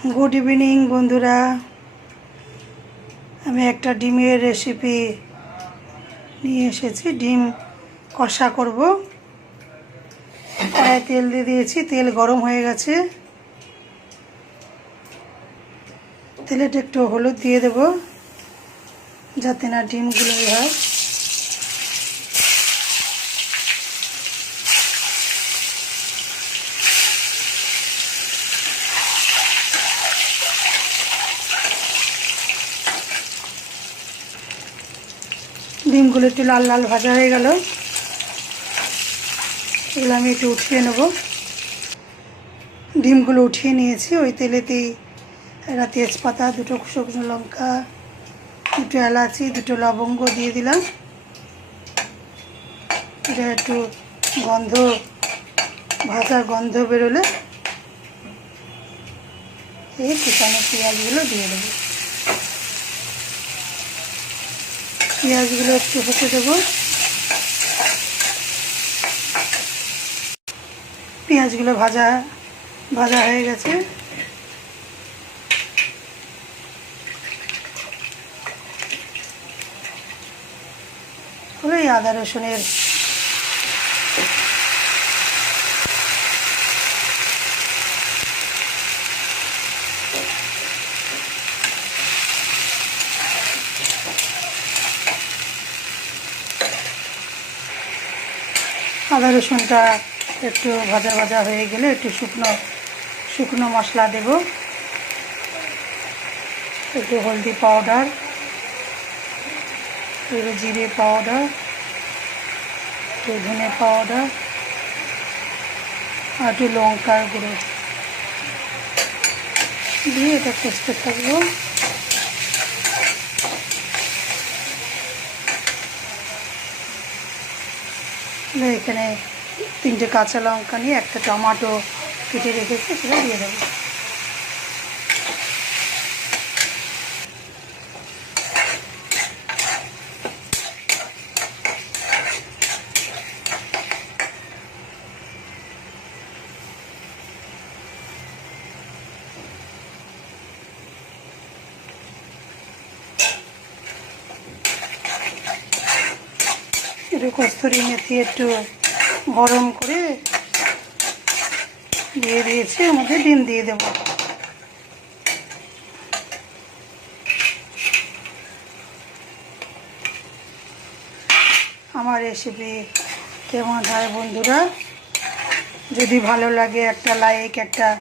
Good evening बंधुरा हमें एक डिमेर रेसिपि निये एसेछि। डिम कषा करब। कड़ाई तेल दिए दिएछि, तेल गरम हो गेछे। तेलेटे एकटु हलुद दिए देब जाते ना डिमगुलो हय। ডিমগুলো একটু লাল লাল ভাজা হয়ে গেল। এগুলো আমি একটু উঠিয়ে নেব। ডিমগুলো উঠিয়ে নিয়েছি। ওই তেলেতেই একটা তেজপাতা, দুটো শুকনো লঙ্কা, দুটো এলাচি, দুটো লবঙ্গ দিয়ে দিলাম। এটা একটু গন্ধ, ভাজার গন্ধ বেরোলে এই কুচানো পেঁয়াজগুলো দিয়ে দেবো। পেঁয়াজগুলো একটু হতে দেবো। পেঁয়াজগুলো ভাজা ভাজা হয়ে গেছে। ওই আদা রসুনের আদা রসুনটা একটু ভাজা ভাজা হয়ে গেলে একটু শুকনো মশলা দেব। একটু হলদি পাউডার, একটু জিরে পাউডার, একটু ধনে পাউডার আর একটু লঙ্কার গুঁড়ো দিয়ে এটা কষতে থাকবো। এখানে 3টে কাঁচা লঙ্কা নিয়ে একটা টমেটো কেটে রেখেছি, সেটা দিয়ে দেবো। একটু কস্তুরি মেথি একটু গরম করে দিয়ে দিয়েছি। এর মধ্যে ডিম দিয়ে দেব। আমার রেসিপি কেমন হয় বন্ধুরা? যদি ভালো লাগে একটা লাইক, একটা